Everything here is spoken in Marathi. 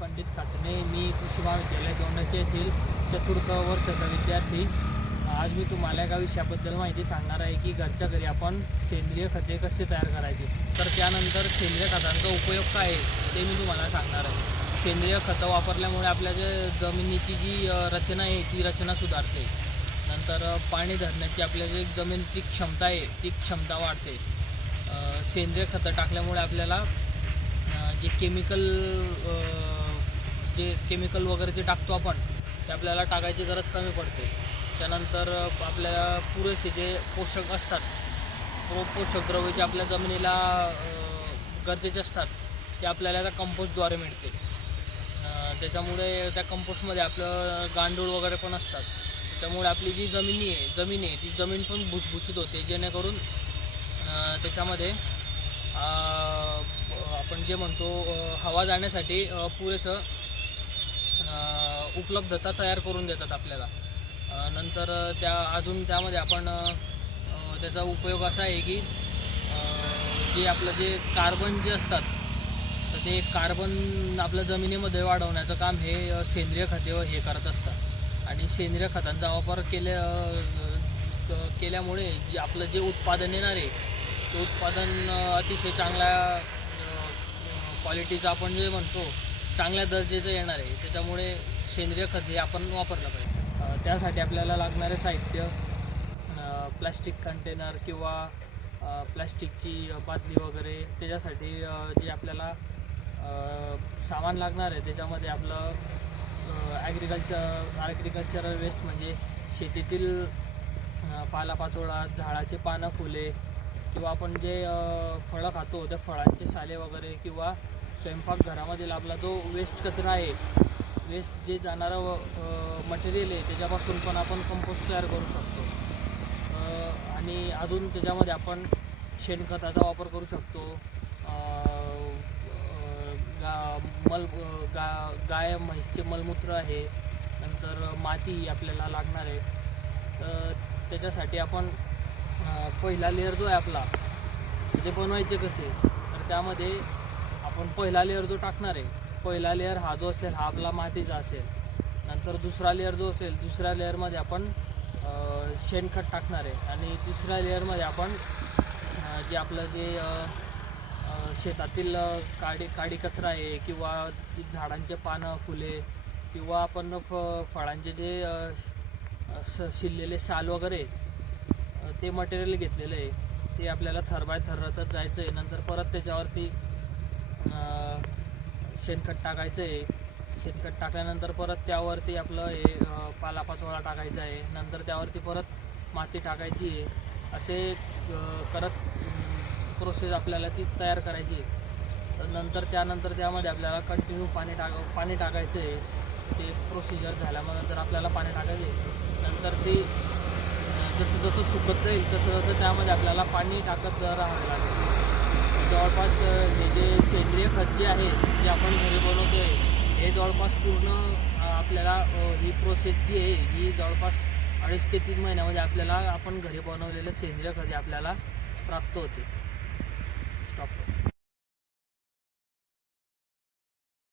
पंडित काचणे मी कृषी महाविद्यालय दोंडाचे येथील चतुर्थ वर्षाचा विद्यार्थी. आज मी तुम्हाला एका विषयाबद्दल माहिती सांगणार आहे की घरच्या घरी आपण सेंद्रिय खते कसे तयार करायचे? तर त्यानंतर सेंद्रिय खतांचा उपयोग काय आहे ते मी तुम्हाला सांगणार आहे. सेंद्रिय खतं वापरल्यामुळे आपल्या जे जमिनीची जी रचना आहे ती रचना सुधारते. नंतर पाणी धरण्याची आपल्या जे जमिनीची क्षमता आहे ती क्षमता वाढते. सेंद्रिय खतं टाकल्यामुळे आपल्याला जे केमिकल जे केमिकल वगैरे जे टाकतो आपण ते आपल्याला टाकायची गरज कमी पडते. त्यानंतर आपल्याला पुरेसे जे पोषक असतात प्रो पोषक द्रव्य जे आपल्या जमिनीला गरजेचे असतात ते आपल्याला त्या कंपोस्टद्वारे मिळते. त्याच्यामुळे त्या कंपोस्टमध्ये आपलं गांडूळ वगैरे पण असतात. त्यामुळे आपली जी जमिनी आहे जमीन आहे ती जमीन पण भुसभुशीत होते जेणेकरून त्याच्यामध्ये आपण जे म्हणतो हवा जाण्यासाठी पुरेसं उपलब्धता तयार करून देतात आपल्याला. नंतर त्या अजून त्यामध्ये आपण त्याचा उपयोग असा आहे की जे आपलं जे कार्बन जे असतात तर ते कार्बन आपल्या जमिनीमध्ये वाढवण्याचं काम हे सेंद्रिय खते हे करत असतात. आणि सेंद्रिय खतांचा वापर केल्या क- केल्यामुळे जे आपलं जे उत्पादन येणार आहे ते उत्पादन अतिशय चांगल्या क्वालिटीचं आपण जे म्हणतो चांगल्या दर्जेचं येणार आहे. त्याच्यामुळे सेंद्रिय खत हे आपण वापरलं पाहिजे. त्यासाठी आपल्याला लागणारे साहित्य प्लॅस्टिक कंटेनर किंवा प्लॅस्टिकची बादली वगैरे त्याच्यासाठी जे आपल्याला सामान लागणार आहे त्याच्यामध्ये आपलं ॲग्रिकल्चर ॲग्रिकल्चरल वेस्ट म्हणजे शेतीतील पालापाचोळा झाडाचे पानं फुले किंवा आपण जे फळं खातो त्या फळांचे साले वगैरे किंवा स्वयंपाकघरामधील आपला जो वेस्ट कचरा आहे वेस्ट जे जाणारं मटेरियल आहे त्याच्यापासून पण आपण कंपोस्ट तयार करू शकतो. आणि अजून त्याच्यामध्ये आपण शेणखताचा वापर करू शकतो. गा मल गा गाय म्हैसचे मलमूत्र आहे नंतर माती आपल्याला लागणार आहे. तर त्याच्यासाठी आपण पहिला लेअर जो आहे आपला ते बनवायचे कसे? तर त्यामध्ये आपण पहिला लेअर जो टाकणार आहे पहिला लेअर हा जो असेल हा आपला मातीचा असेल. नंतर दुसरा लेअर जो असेल दुसऱ्या लेअरमध्ये आपण शेणखत टाकणार आहे. आणि तिसऱ्या लेअरमध्ये आपण जे आपलं जे शेतातील काडी काडी कचरा आहे किंवा ती झाडांचे पानं फुले किंवा आपण फ फळांचे जे स शिरलेले साल वगैरे ते मटेरियल घेतलेलं आहे. ते आपल्याला थर बाय थरचं जायचं आहे नंतर परत त्याच्यावरती शेणखत टाकायचं आहे. शेणखत टाकल्यानंतर परत त्यावरती आपलं हे पालापाचोळा टाकायचा आहे. नंतर त्यावरती परत माती टाकायची आहे. असे करत प्रोसेस आपल्याला ती तयार करायची आहे. तर नंतर त्यानंतर त्यामध्ये आपल्याला कंटिन्यू पाणी टाक पाणी टाकायचं आहे. ते प्रोसिजर झाल्यानंतर आपल्याला पाणी टाकायचं आहे. नंतर ते जसं जसं सुकत जाईल तसं तसं त्यामध्ये आपल्याला पाणी टाकत राहावं लागेल. जवळपास हे जे सेंद्रिय खत जे आहे जे आपण घरी बनवतो आहे हे जवळपास पूर्ण आपल्याला ही प्रोसेस जी आहे ही जवळपास अडीच ते तीन महिन्यामध्ये आपल्याला आपण घरी बनवलेलं सेंद्रिय खत आपल्याला प्राप्त होते. स्टॉप